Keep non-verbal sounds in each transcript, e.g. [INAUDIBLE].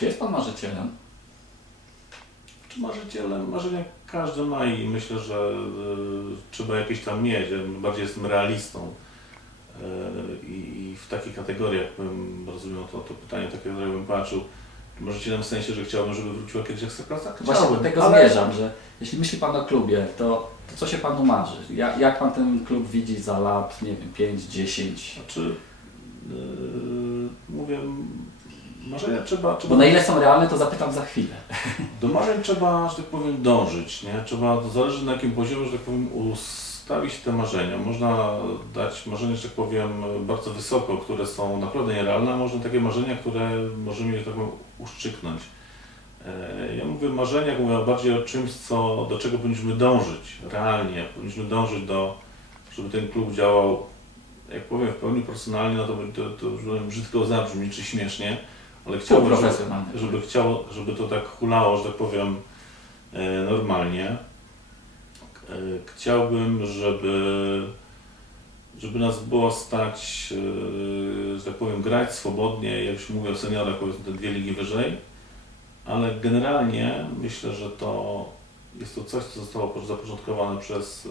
Czy jest Pan marzycielem? Czy marzycielem? Marzenia każdy ma i myślę, że y, trzeba jakieś tam mieć. Bardziej jestem realistą. Y, I, w takich kategoriach bym rozumiem to, to pytanie, takie, które bym patrzył. Marzycielem w sensie, że chciałbym, żeby wróciła kiedyś Ekstraklasa? Właśnie do Chciałbym, tego ale- zmierzam, że jeśli myśli Pan o klubie, to, to co się Panu marzy? Jak, jak Pan ten klub widzi za lat, nie wiem, 5, 10? Znaczy, yy, mówię, marzenia trzeba, trzeba Bo na ile są realne, to zapytam za chwilę. [LAUGHS] do marzeń trzeba, że tak powiem, dążyć, nie? Trzeba, to zależy na jakim poziomie, że tak powiem, ustawić te marzenia. Można dać marzenia, że tak powiem, bardzo wysoko, które są naprawdę nierealne, a można takie marzenia, które możemy, że tak powiem, uszczyknąć. E, Ja mówię marzenia, mówię bardziej o czymś, co, do czego powinniśmy dążyć realnie. Powinniśmy dążyć do, żeby ten klub działał, jak powiem, w pełni profesjonalnie, no to, to, to brzydko zabrzmi, czy śmiesznie, ale chciałbym, żeby, żeby, chciało, żeby to tak hulało, że tak powiem, e, normalnie. E, Chciałbym, żeby, żeby nas było stać, e, że tak powiem, grać swobodnie, jak już mówię o seniorach, powiedzmy te dwie ligi wyżej, ale generalnie myślę, że to jest to coś, co zostało zapoczątkowane przez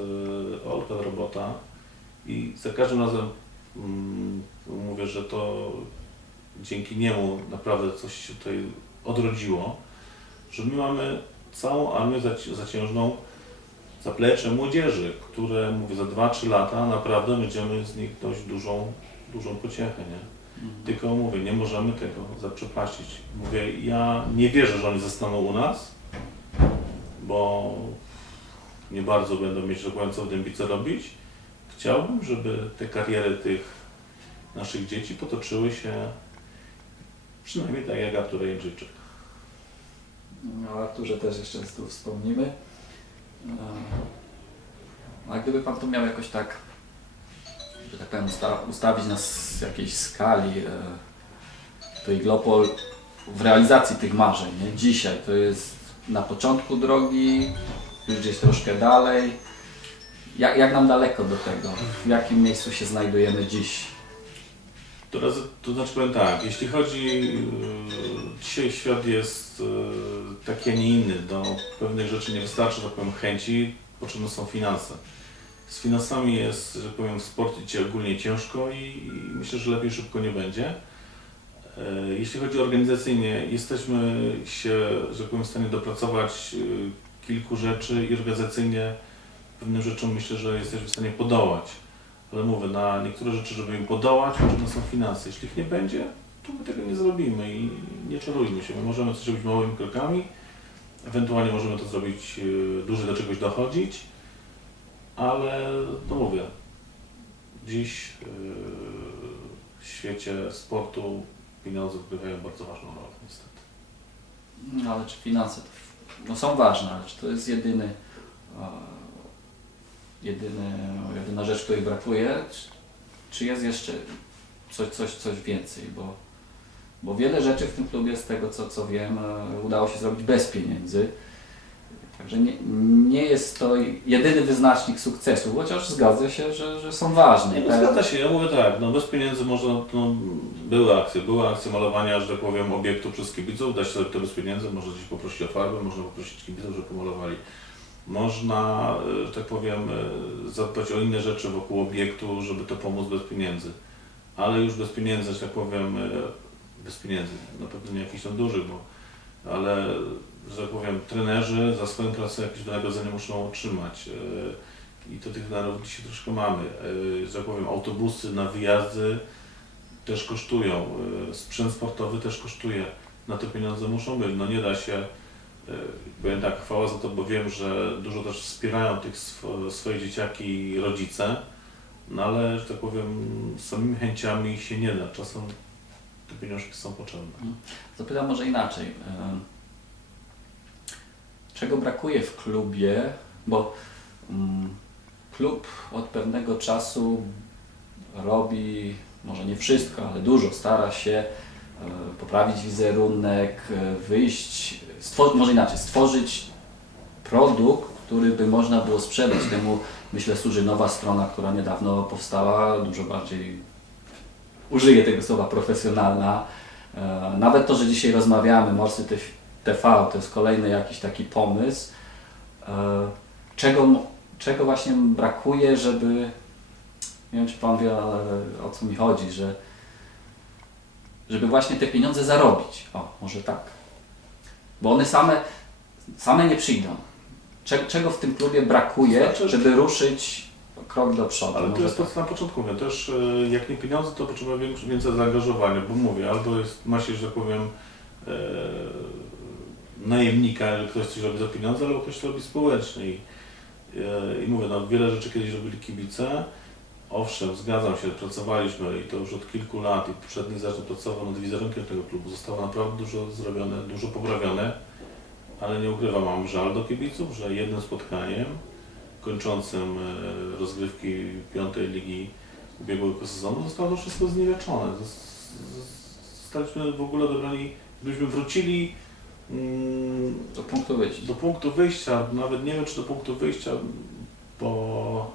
e, Olka Robota i za każdym razem mm, mówię, że to dzięki niemu naprawdę coś się tutaj odrodziło, że my mamy całą armię zaci- zaciężną zaplecze młodzieży, które mówię za 2-3 lata naprawdę będziemy z nich dość dużą, dużą pociechę, nie? Tylko mówię, nie możemy tego zaprzepaścić. Mówię, ja nie wierzę, że oni zostaną u nas, bo nie bardzo będą mieć, że powiem, co w Dębice robić. Chciałbym, żeby te kariery tych naszych dzieci potoczyły się przynajmniej tak jak Artur Jędrzejczyk. No, o Arturze też jeszcze tu wspomnimy. E, A gdyby Pan to miał jakoś tak, że tak powiem, usta- ustawić na jakiejś skali, e, to Iglopol w realizacji tych marzeń, nie? dzisiaj to jest na początku drogi, już gdzieś troszkę dalej. Jak, jak nam daleko do tego? W jakim miejscu się znajdujemy dziś? To, razy, to znaczy powiem tak, jeśli chodzi, yy, dzisiaj świat jest yy, taki, a nie inny, do pewnych rzeczy nie wystarczy, tak powiem, chęci, potrzebne są finanse. Z finansami jest, że powiem, w sporcie ogólnie ciężko i, myślę, że lepiej szybko nie będzie. Yy, Jeśli chodzi organizacyjnie, jesteśmy się, że powiem, w stanie dopracować kilku rzeczy i organizacyjnie pewnym rzeczom myślę, że jesteśmy w stanie podołać. Ale mówię, na niektóre rzeczy, żeby im podołać, potrzebne są finanse. Jeśli ich nie będzie, to my tego nie zrobimy i nie czarujmy się. My możemy coś robić małymi krokami, ewentualnie możemy to zrobić yy, dłużej do czegoś dochodzić, ale no mówię, dziś yy, w świecie sportu pieniądze odgrywają bardzo ważną rolę niestety. No ale czy finanse to, no, są ważne, ale czy to jest jedyny, e, jedyny, jedyna rzecz, której brakuje, czy, czy jest jeszcze coś, coś, coś więcej, bo, bo wiele rzeczy w tym klubie, z tego co, co wiem, e, udało się zrobić bez pieniędzy. Także nie, nie jest to jedyny wyznacznik sukcesu, chociaż zgadza się, że, że są ważne. Nie, no, zgadza się, ja mówię tak, no bez pieniędzy można, no, były akcje, były akcje malowania, że tak powiem, obiektu przez kibiców, da się zrobić to bez pieniędzy, można gdzieś poprosić o farbę, można poprosić kibiców, żeby pomalowali. Można, że tak powiem, e, zadbać o inne rzeczy wokół obiektu, żeby to pomóc bez pieniędzy. Ale już bez pieniędzy, że tak powiem, e, bez pieniędzy, na pewno nie jakichś tam dużych, bo, ale, że tak powiem, trenerzy za swoją pracę jakieś wynagrodzenie muszą otrzymać. E, I to tych narów dzisiaj troszkę mamy. Że tak powiem, autobusy na wyjazdy też kosztują. Sprzęt sportowy też kosztuje. Na te pieniądze muszą być. No nie da się, e, powiem tak, chwała za to, bo wiem, że dużo też wspierają tych swo- swoje dzieciaki rodzice, no ale, że tak powiem, samymi chęciami się nie da. Czasem te pieniążki są potrzebne. Zapytam może inaczej. Em, Czego brakuje w klubie? Bo mm, klub od pewnego czasu robi, może nie wszystko, ale dużo, stara się e, poprawić wizerunek, e, wyjść, stwor- może inaczej, stworzyć produkt, który by można było sprzedać. Temu myślę służy nowa strona, która niedawno powstała, dużo bardziej użyję tego słowa profesjonalna, E, Nawet to, że dzisiaj rozmawiamy, Morsy TV, to jest kolejny jakiś taki pomysł, e, czego, czego właśnie brakuje, żeby, nie wiem czy Pan wie ale o co mi chodzi, że żeby właśnie te pieniądze zarobić. O, może tak. Bo one same, same nie przyjdą. Cze- Czego w tym klubie brakuje, Znaczy- żeby ruszyć krok do przodu? Ale to jest tak. to, co na początku mówię, też e, jak nie pieniądze, to potrzeba więcej, zaangażowania, bo mówię, albo jest, ma się, że tak powiem, e, najemnika, ktoś coś robi za pieniądze, albo ktoś to robi społecznie. I, e, I mówię, no wiele rzeczy kiedyś robili kibice. Owszem, zgadzam się, pracowaliśmy i to już od kilku lat i poprzedni zarząd pracował nad wizerunkiem tego klubu. Zostało naprawdę dużo zrobione, dużo poprawione, ale nie ukrywam, mam żal do kibiców, że jednym spotkaniem kończącym e, rozgrywki piątej ligi ubiegłego sezonu zostało to wszystko zniweczone. Zos- zos- Zostaliśmy w ogóle dobrani, gdybyśmy wrócili mm, Do punktu wyjścia. do punktu wyjścia, nawet nie wiem czy do punktu wyjścia, bo,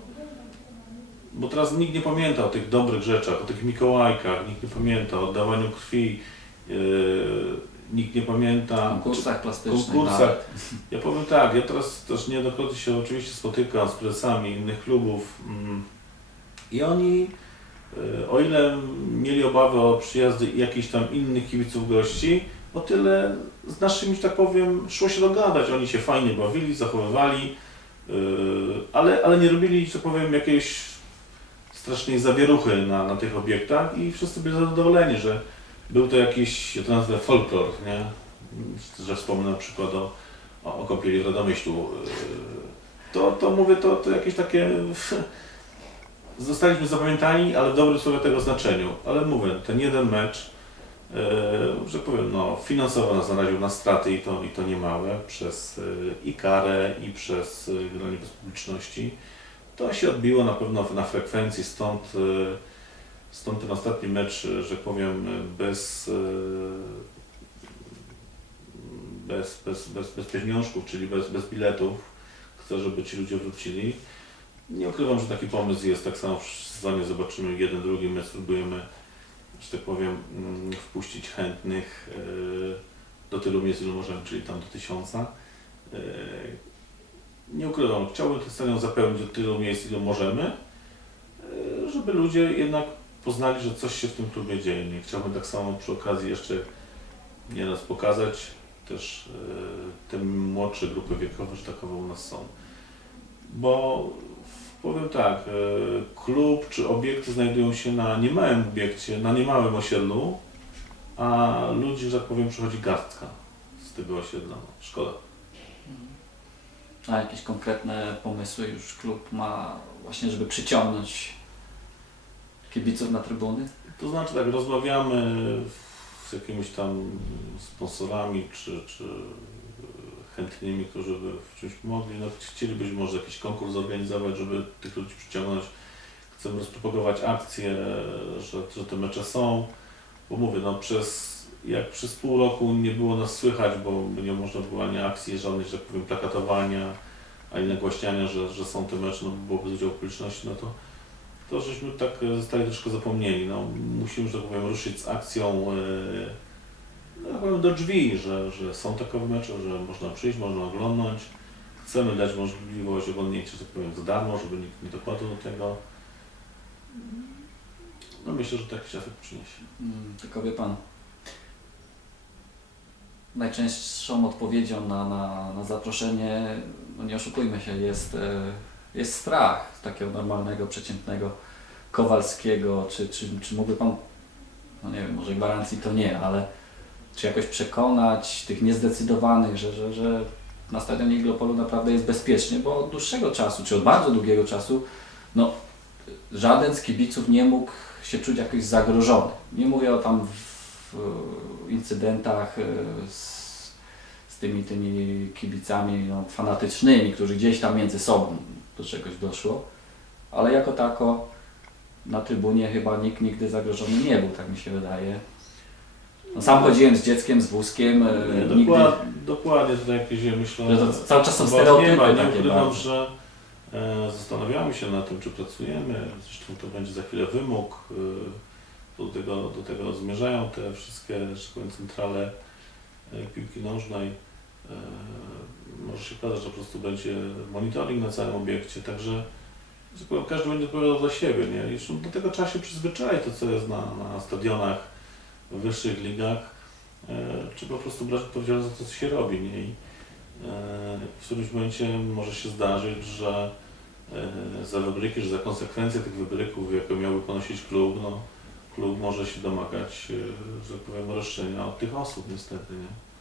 bo teraz nikt nie pamięta o tych dobrych rzeczach, o tych Mikołajkach, nikt nie pamięta o oddawaniu krwi, yy, nikt nie pamięta konkursach plastycznych. konkursach. ja powiem tak, ja teraz też niejednokrotnie się oczywiście spotykam z prezesami innych klubów mm, i oni, y, o ile mieli obawy o przyjazdy jakichś tam innych kibiców gości, o tyle z naszymi, że tak powiem, szło się dogadać. Oni się fajnie bawili, zachowywali, y, ale, ale nie robili, że tak powiem, jakiejś strasznej zawieruchy na, na tych obiektach i wszyscy byli zadowoleni, że był to jakiś, ja to nazwę folklor, nie? Że wspomnę na przykład o, o, o kąpieli w Radomyślu. Yy, To, to mówię, to, to jakieś takie... [LAUGHS] Zostaliśmy zapamiętani, ale w dobrym słowie tego znaczeniu. Ale mówię, ten jeden mecz, yy, że powiem, no, finansowo nas naraził na straty i to, i to niemałe przez yy, i karę, i przez granie bez publiczności. To się odbiło na pewno na frekwencji, stąd, yy, stąd ten ostatni mecz, yy, że powiem, bez, yy, bez, bez, bez, bez pieniążków, czyli bez, bez biletów. Chcę, żeby ci ludzie wrócili. Nie ukrywam, że taki pomysł jest. Tak samo w sezonie zobaczymy jeden, drugi. My spróbujemy, że tak powiem, mm, wpuścić chętnych do tylu miejsc, ilu możemy, czyli tam do tysiąca. Nie ukrywam, chciałbym ten stadion zapełnić do tylu miejsc, ilu możemy, yy, żeby ludzie jednak poznali, że coś się w tym klubie dzieje. Nie chciałbym tak samo przy okazji jeszcze nieraz pokazać też te młodsze grupy wiekowe, że takowe u nas są. Bo powiem tak, yy, klub czy obiekty znajdują się na niemałym obiekcie, na niemałym osiedlu, a ludzi, że tak powiem, przychodzi garstka z tego osiedla. No, Szkoda. A jakieś konkretne pomysły już klub ma właśnie, żeby przyciągnąć kibiców na trybuny? To znaczy tak, rozmawiamy z jakimiś tam sponsorami czy, czy chętnymi, którzy by w czymś pomogli. No, chcielibyśmy może jakiś konkurs zorganizować, żeby tych ludzi przyciągnąć. Chcemy rozpropagować akcje, że, że te mecze są. Bo mówię, no przez, jak przez pół roku nie było nas słychać, bo nie można było ani akcji żadnej, że tak powiem, plakatowania, ani nagłaśniania, że, że są te mecze, no bo byłoby z udziału publiczności, no to to żeśmy tak e, zostali troszkę zapomnieni. No, musimy, że tak powiem, ruszyć z akcją e, no, tak do drzwi, że, że są takowe mecze, że można przyjść, można oglądnąć. Chcemy dać możliwość oglądnięcia, że tak powiem, za darmo, żeby nikt nie dokładał do tego. No myślę, że to jakiś efekt przyniesie. Mm, Tylko wie Pan, najczęstszą odpowiedzią na, na, na zaproszenie, no nie oszukujmy się, jest, e, jest strach takiego normalnego, przeciętnego Kowalskiego. Czy, czy, czy mógłby Pan, no nie wiem, może gwarancji to nie, ale czy jakoś przekonać tych niezdecydowanych, że, że, że na stadionie Iglopolu naprawdę jest bezpiecznie, bo od dłuższego czasu, czy od bardzo długiego czasu, no żaden z kibiców nie mógł się czuć jakoś zagrożony. Nie mówię o tam w, incydentach e, z, z tymi, tymi kibicami no, fanatycznymi, którzy gdzieś tam między sobą do czegoś doszło, ale jako tako na trybunie chyba nikt nigdy zagrożony nie był, tak mi się wydaje. No, sam chodziłem z dzieckiem, z wózkiem, e, Nie, nigdy, dokład, dokładnie tutaj jakieś myślę. że to cały czas są stereotypy nie ma, nie takie ukrywam, że e, zastanawiamy się nad tym, czy pracujemy. Zresztą to będzie za chwilę wymóg. do tego, do tego zmierzają te wszystkie, że centrale e, piłki nożnej. E, Może się okazać, że po prostu będzie monitoring na całym obiekcie, także tak każdy będzie odpowiadał za siebie, nie? Już do tego trzeba się przyzwyczaić, to co jest na, na stadionach w wyższych ligach, e, czy po prostu brać odpowiedzialność za to, co się robi, nie? I e, w którymś momencie może się zdarzyć, że e, za wybryki, że za konsekwencje tych wybryków, jakie miałby ponosić klub, no, klub może się domagać, e, że tak powiem, roszczenia od tych osób niestety, nie?